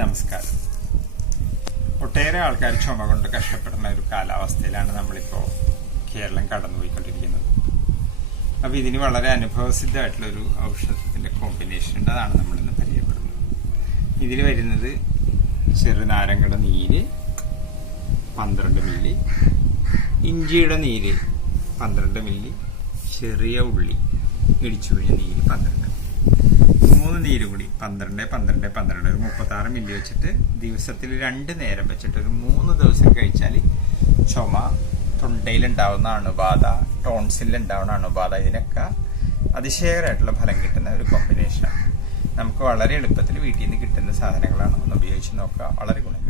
നമസ്കാരം. ഒട്ടേറെ ആൾക്കാർ ചുമ കൊണ്ട് കഷ്ടപ്പെടുന്ന ഒരു കാലാവസ്ഥയിലാണ് നമ്മളിപ്പോൾ കേരളം കടന്നുപോയിക്കൊണ്ടിരിക്കുന്നത്. അപ്പോൾ ഇതിന് വളരെ അനുഭവസിദ്ധമായിട്ടുള്ളൊരു ഔഷധത്തിന്റെ കോമ്പിനേഷൻ ഉണ്ട്. അതാണ് നമ്മളിന്ന് പരിചയപ്പെടുന്നത്. ഇതിൽ വരുന്നത് ചെറുനാരങ്ങയുടെ നീര് 12 മില്ലി, ഇഞ്ചിയുടെ നീര് 12 മില്ലി, ചെറിയ ഉള്ളി ഇടിച്ചു പിഴിഞ്ഞ നീര് 12, 3 നീര് കൂടി 12, 12, 12, ഒരു 36 മില്ലി വെച്ചിട്ട് ദിവസത്തിൽ 2 നേരം വെച്ചിട്ട് ഒരു 3 ദിവസം കഴിച്ചാൽ ചുമ, തൊണ്ടയിലുണ്ടാവുന്ന അണുബാധ, ടോൺസിലുണ്ടാവുന്ന അണുബാധ, ഇതിനൊക്കെ അതിശയകരമായിട്ടുള്ള ഫലം കിട്ടുന്ന ഒരു കോമ്പിനേഷൻ. നമുക്ക് വളരെ എളുപ്പത്തിൽ വീട്ടിൽ നിന്ന് കിട്ടുന്ന സാധനങ്ങളാണ്. ഒന്ന് ഉപയോഗിച്ച് നോക്കുക. വളരെ ഗുണം.